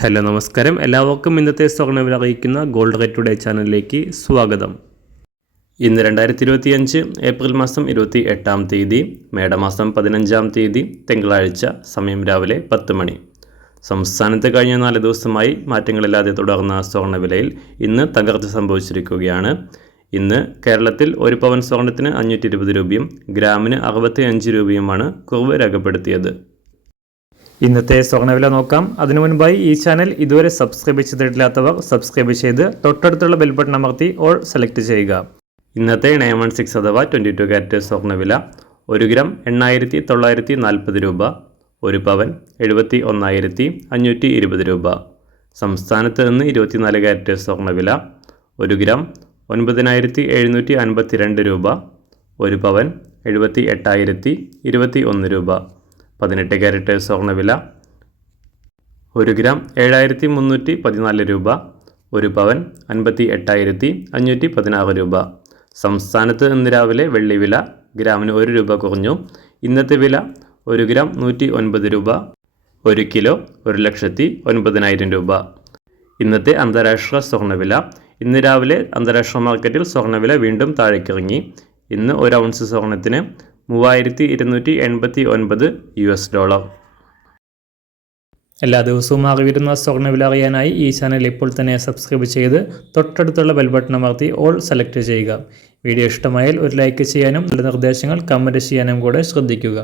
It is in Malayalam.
ഹലോ നമസ്കാരം, എല്ലാവർക്കും ഇന്നത്തെ സ്വർണ്ണവില അറിയിക്കുന്ന ഗോൾഡ് റേറ്റ് ടുഡേ ചാനലിലേക്ക് സ്വാഗതം. ഇന്ന് 2025 ഏപ്രിൽ മാസം 28-ാം തീയതി, മേടമാസം 15-ാം തീയതി തിങ്കളാഴ്ച, സമയം രാവിലെ 10 മണി. സംസ്ഥാനത്ത് കഴിഞ്ഞ 4 ദിവസമായി മാറ്റങ്ങളില്ലാതെ തുടർന്ന സ്വർണ്ണവിലയിൽ ഇന്ന് തകർച്ച സംഭവിച്ചിരിക്കുകയാണ്. ഇന്ന് കേരളത്തിൽ ഒരു പവൻ സ്വർണ്ണത്തിന് 520 രൂപയും ഗ്രാമിന് 65 രൂപയുമാണ് കുറവ് രേഖപ്പെടുത്തിയത്. ഇന്നത്തെ സ്വർണ്ണവില നോക്കാം. അതിനു മുൻപായി ഈ ചാനൽ ഇതുവരെ സബ്സ്ക്രൈബ് ചെയ്തിട്ടില്ലാത്തവർ സബ്സ്ക്രൈബ് ചെയ്ത് തൊട്ടടുത്തുള്ള ബെൽ ബട്ടൺ അമർത്തി ഓൾ സെലക്ട് ചെയ്യുക. ഇന്നത്തെ 916 അഥവാ 22 കാരറ്റ് സ്വർണ്ണവില 1 ഗ്രാം 8,940 രൂപ, 1 പവൻ 71,520 രൂപ. സംസ്ഥാനത്ത് നിന്ന് 24 കാരറ്റ് സ്വർണ്ണവില 1 ഗ്രാം 9,752 രൂപ, 1 പവൻ 78,021 രൂപ. 18 കാരറ്റ് സ്വർണ്ണവില 1 ഗ്രാം 7,314 രൂപ, 1 പവൻ 58,516 രൂപ. സംസ്ഥാനത്ത് ഇന്ന് രാവിലെ വെള്ളിവില ഗ്രാമിന് 1 രൂപ കുറഞ്ഞു. ഇന്നത്തെ വില 1 ഗ്രാം 109 രൂപ, 1 കിലോ 1,09,000 രൂപ. ഇന്നത്തെ അന്താരാഷ്ട്ര സ്വർണ്ണവില. ഇന്ന് രാവിലെ അന്താരാഷ്ട്ര മാർക്കറ്റിൽ സ്വർണ്ണവില വീണ്ടും താഴേക്കിറങ്ങി. ഇന്ന് 1 ഔൺസ് സ്വർണ്ണത്തിന് $3,289. എല്ലാ ദിവസവും മാറി വരുന്ന സ്വർണ്ണവില അറിയാനായി ഈ ചാനൽ ഇപ്പോൾ തന്നെ സബ്സ്ക്രൈബ് ചെയ്ത് തൊട്ടടുത്തുള്ള ബെൽ ബട്ടൺ അമർത്തി ഓൾ സെലക്ട് ചെയ്യുക. വീഡിയോ ഇഷ്ടമായാൽ ഒരു ലൈക്ക് ചെയ്യാനും നല്ല നിർദ്ദേശങ്ങൾ കമൻറ്റ് ചെയ്യാനും കൂടെ ശ്രദ്ധിക്കുക.